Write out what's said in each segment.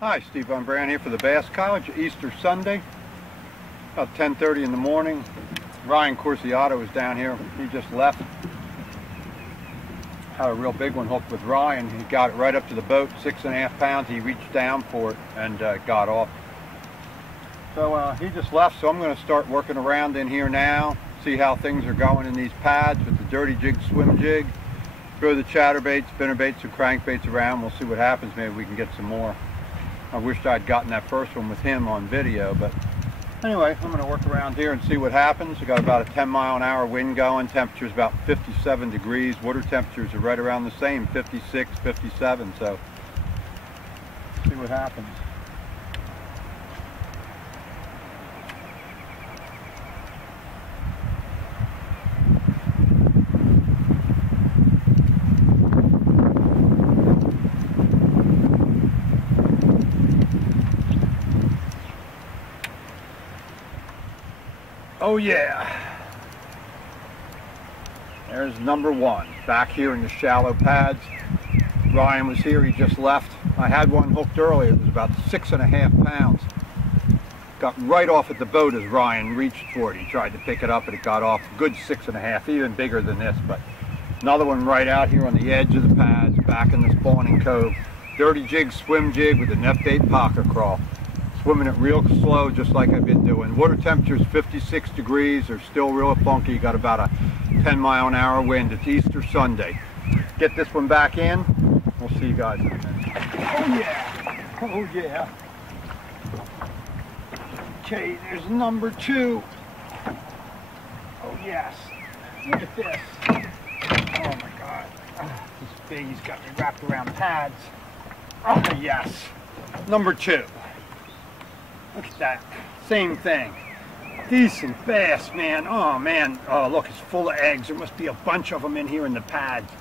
Hi, Steve Von Brand here for the Bass College, Easter Sunday, about 10:30 in the morning. Ryan Corsiato is down here. He just left. Had a real big one hooked with Ryan. He got it right up to the boat, 6.5 pounds. He reached down for it and got off. So he just left, so I'm going to start working around in here now, see how things are going in these pads with the Dirty Jig swim jig. Throw the chatterbaits, spinnerbaits, and crankbaits around. We'll see what happens. Maybe we can get some more. I wished I'd gotten that first one with him on video, but anyway, I'm going to work around here and see what happens. We got about a 10-mile-an-hour wind going. Temperature's about 57 degrees. Water temperatures are right around the same, 56, 57. So, see what happens. Oh yeah, there's number one, back here in the shallow pads. Ryan was here, he just left. I had one hooked earlier, it was about 6.5 pounds. Got right off at the boat as Ryan reached for it. He tried to pick it up and it got off, good 6.5, even bigger than this, but another one right out here on the edge of the pads, back in the spawning cove. Dirty Jig swim jig with a net bait pocket crawl. Swimming it real slow, just like I've been doing. Water temperature is 56 degrees. They're still real funky. Got about a 10-mile-an-hour wind. It's Easter Sunday. Get this one back in. We'll see you guys in a minute. Oh yeah! Oh yeah! Okay, there's number two. Oh yes! Look at this. Oh my God! This baby's got me wrapped around pads. Oh yes! Number two. Look at that. Same thing. Decent bass, man. Oh, man. Oh, look, it's full of eggs. There must be a bunch of them in here in the pads.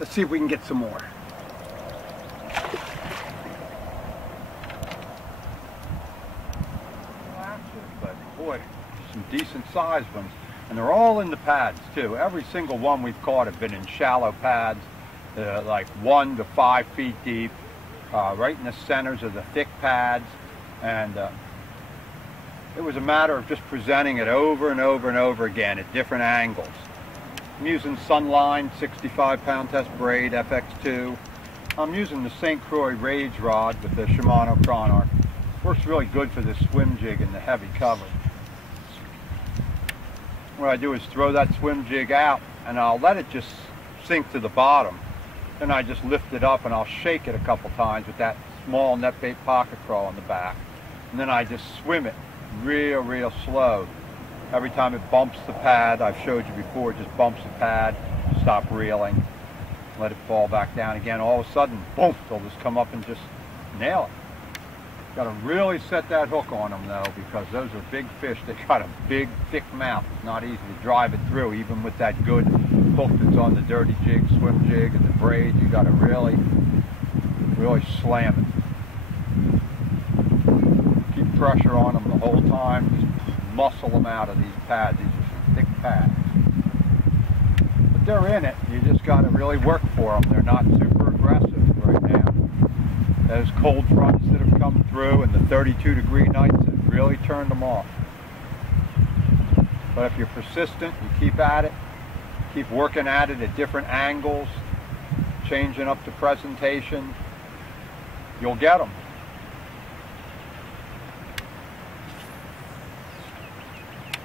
Let's see if we can get some more. But, boy, some decent sized ones. And they're all in the pads, too. Every single one we've caught have been in shallow pads, like 1 to 5 feet deep, right in the centers of the thick pads. And it was a matter of just presenting it over and over and over again at different angles. I'm using Sunline 65-pound test braid FX2. I'm using the St. Croix Rage rod with the Shimano Chronarch. Works really good for this swim jig in the heavy cover. What I do is throw that swim jig out and I'll let it just sink to the bottom. Then I just lift it up and I'll shake it a couple times with that small net bait pocket crawl on the back. And then I just swim it real slow. Every time it bumps the pad, I've showed you before, it just bumps the pad, stop reeling, let it fall back down again. All of a sudden, boom, they'll just come up and just nail it. Got to really set that hook on them though, because those are big fish. They got a big, thick mouth. It's not easy to drive it through, even with that good hook that's on the Dirty Jig swim jig and the braid. You got to really slam it. Pressure on them the whole time, just muscle them out of these pads. These are some thick pads. But they're in it, you just got to really work for them. They're not super aggressive right now. Those cold fronts that have come through and the 32-degree nights have really turned them off. But if you're persistent, you keep at it, keep working at it at different angles, changing up the presentation, you'll get them.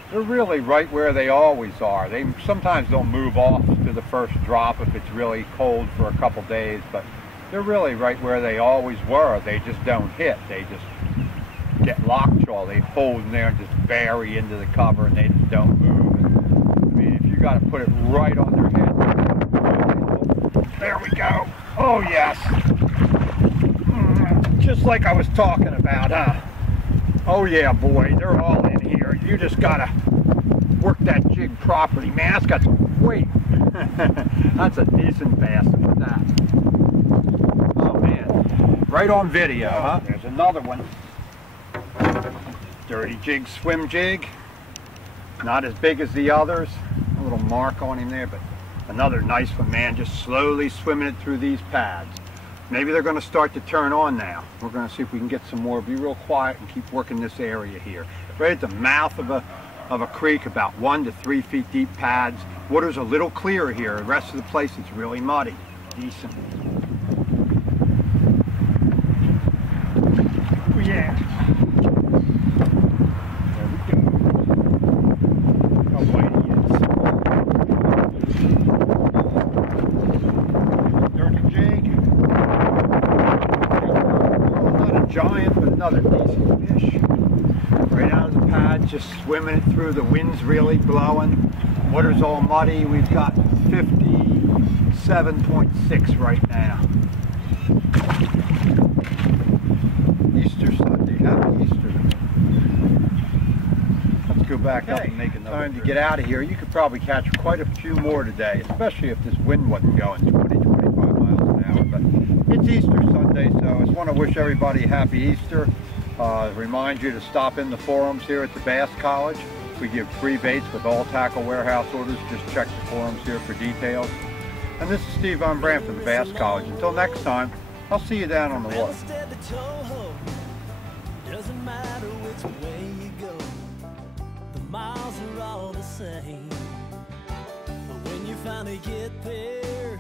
They're really right where they always are. Sometimes they'll move off to the first drop if it's really cold for a couple days, but they're really right where they always were. They just don't hit. They just get lockjaw. They hold in there and just bury into the cover and they just don't move. And, I mean, if you got to put it right on their head. There we go. Oh yes. Just like I was talking about, huh? Oh yeah, boy, they're all in here. You just gotta work that jig properly. Man, that's got some weight. That's a decent bass with that. Oh man, right on video, huh? There's another one. Dirty Jig swim jig. Not as big as the others. A little mark on him there, but another nice one, man. Just slowly swimming it through these pads. Maybe they're going to start to turn on now. We're going to see if we can get some more. Be real quiet and keep working this area here. Right at the mouth of a creek, about 1 to 3 feet deep pads. Water's a little clearer here. The rest of the place it's really muddy. Decent. Oh yeah. There we go. How white he is. Dirty jig. Not a giant, but another decent fish. Right out of the pad, just swimming it through. The wind's really blowing. Water's all muddy. We've got 57.6 right now. Easter Sunday. Happy Easter. Let's go back up and make another time to get out of here. You could probably catch quite a few more today, especially if this wind wasn't going 20-25 miles an hour. But it's Easter Sunday, so I just want to wish everybody a happy Easter. Remind you to stop in the forums here at the Bass College. We give free baits with all tackle warehouse orders. Just check the forums here for details. And this is Steve Von Brandt from the Bass College. Until next time, I'll see you down on the water. Doesn't matter which way you go, the miles are all the same. But when you finally get there,